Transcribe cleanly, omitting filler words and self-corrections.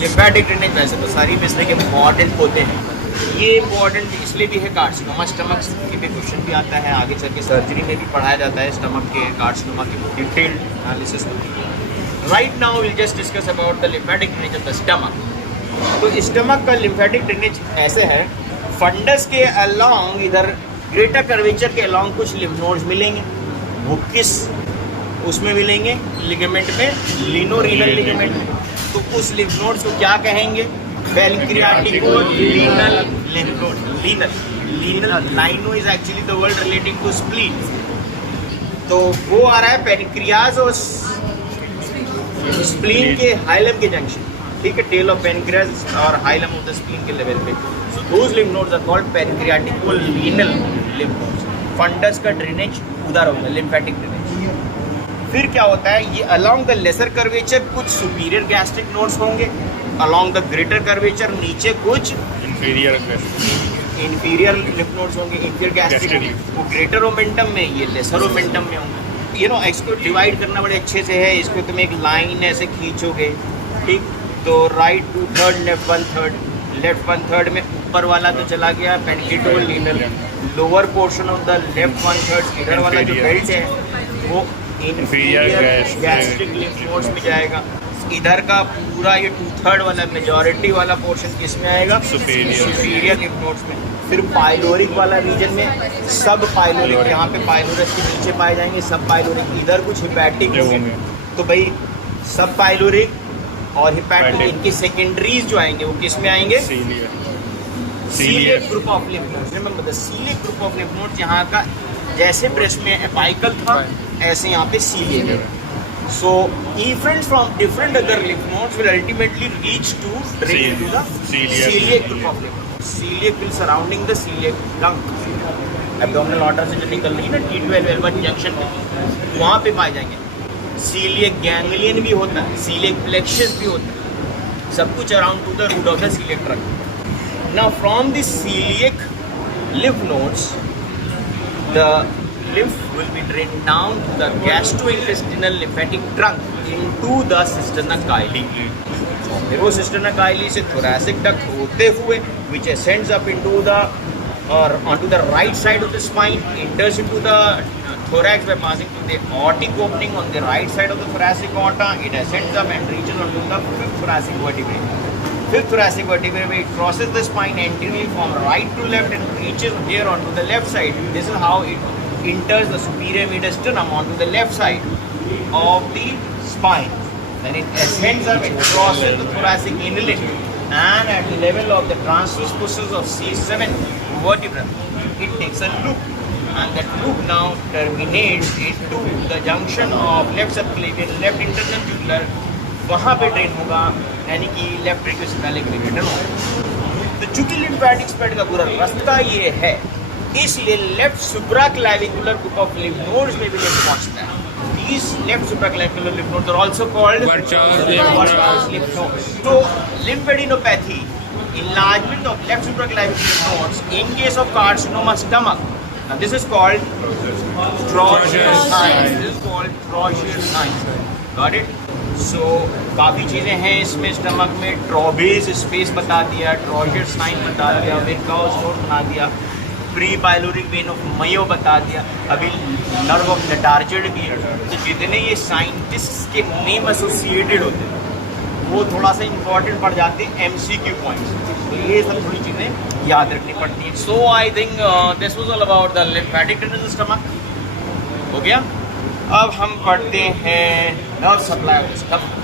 Lymphatic drainage वैसे तो सारी मिस्टेक इम्पॉर्टेंट होते हैं, ये इम्पॉर्टेंट इसलिए भी है कार्सिनोमा स्टमक के भी क्वेश्चन भी आता है, आगे चल के सर्जरी में भी पढ़ाया जाता है स्टमक के कार्सिनोमा की डिटेल्ड एनालिसिस होती है। Right now will just discuss about the lymphatic drainage of the stomach. तो स्टमक का लिम्फेटिक ड्रेनेज ऐसे है, फंडस के अलोंग इधर ग्रेटर कर्वेचर के अलोंग कुछ लिम्फ नोड्स मिलेंगे, वो किस उसमें मिलेंगे, लिगामेंट में, लीनो-रीनल लिगामेंट में। तो उस लिम्फ नोड्स को क्या कहेंगे, pancreaticolienal lymph node. Lienal lieno is actually the word relating to spleen. तो वो आ रहा है पैनक्रियाज और स्प्लीन के हाइलम के जंक्शन, ठीक है, टेल ऑफ पैनक्रियाज और हाइलम ऑफ द स्प्लीन के लेवल पे। So those lymph nodes are called pancreaticolienal lymph nodes. Fundus का ड्रेनेज उधर होगा, लिम्फेटिक ड्रेनेज। फिर क्या होता है, ये अलोंग द लेसर कर्वेचर कुछ सुपीरियर गैस्ट्रिक नोड्स होंगे, अलोंग द ग्रेटर कर्वेचर नीचे कुछ इंफीरियर लिम्फ नोड्स होंगे, इंफीरियर गैस्ट्रिक, वो ग्रेटर ओमेंटम में, ये लेसर ओमेंटम में होंगे। इसको डिवाइड करना बड़े अच्छे से है, इसको तुम एक लाइन ऐसे खींचोगे, ठीक, तो राइट 2/3 लेफ्ट 1/3 में ऊपर वाला तो चला गया pancreaticolienal, lower portion of the left 1/3 इधर वाला जो बेल्ट है वो इंफीरियर गैस्ट्रिक लिम्फ नोड्स में जाएगा। इधर का पूरा ये 2/3 वाला मेजॉरिटी वाला पोर्शन किस में आएगा, सुपीरियर लिम्फ नोड्स में। फिर पाइलोरिक वाला रीजन में सब पाइलोरिक, यहाँ पे पाइलोरस के नीचे पाए जाएंगे सब पाइलोरिक, इधर कुछ हिपैटिक होंगे। तो भाई सब पाइलोरिक और हिपैटिक इनके सेकेंडरीज जो आएंगे वो किस में आएंगे, coeliac group of lymph nodes. Remember the coeliac group of lymph nodes, यहाँ का जैसे ब्रेस्ट में एपाइकल था ऐसे यहाँ पे सीलिएक है। So efferents from different other lymph nodes will ultimately reach to drain into the celiac group of lymph nodes. Celiac will surrounding the celiac trunk, abdominal aorta से जो निकल रही है ना T12 L1 जंक्शन में, वहाँ पे पाए जाएंगे। celiac ganglion भी होता है, celiac plexus भी होता है, सब कुछ around to the root of the celiac trunk. Now from the celiac lymph nodes, the lymph will be drained down to the gastrointestinal lymphatic trunk into the cisterna chyli. फिर वो cisterna chyli से thoracic duct होते हुए which ascends up into the or onto the right side of the spine, enters into the thorax by passing through the aortic opening on the right side of the thoracic aorta. It ascends up and reaches onto the fifth thoracic vertebrae. Fifth thoracic vertebrae, it crosses the spine anteriorly from right to left and reaches here onto the left side. This is how it enters the superior mediastinum onto the left side of the spine. Then it ascends up and crosses the thoracic inlet, and at the level of the transverse process of C7 vertebra, it takes a loop, and that loop now terminates into the junction of left subclavian, left internal jugular. वहाँ पे drain होगा, यानी कि left ट्रेकियोसेफेलिक drain होगा। तो चूंकि lymphatic spread का पूरा रास्ता ये है, इसलिए left supraclavicular group of lymph nodes में भी लिम्फ पहुंचता है। These left supraclavicular lymph nodes are also called Virchow's lymph nodes. So lymphadenopathy, enlargement of left supraclavicular lymph nodes in case of carcinoma stomach. Now this is called Trojer sign. This is called Trojer sign. Got it? So काफ़ी चीज़ें हैं इसमें, stomach में ट्रॉबेज space बता दिया, trouser sign बता दिया, विरकाउस node बना दिया, प्री पाइलोरिक वेन ऑफ मयो बता दिया, अभी नर्व ऑफ लेटार्जिड भी है। तो जितने ये साइंटिस्ट के नेम एसोसिएटेड होते हैं वो थोड़ा सा इंपॉर्टेंट पड़ जाते हैं MCQ पॉइंट्स, तो ये सब थोड़ी चीज़ें याद रखनी पड़ती हैं। So I think this was all about the lymphatic drainage stomach. हो गया, अब हम पढ़ते हैं नर्व सप्लाई ऑफ स्टमक।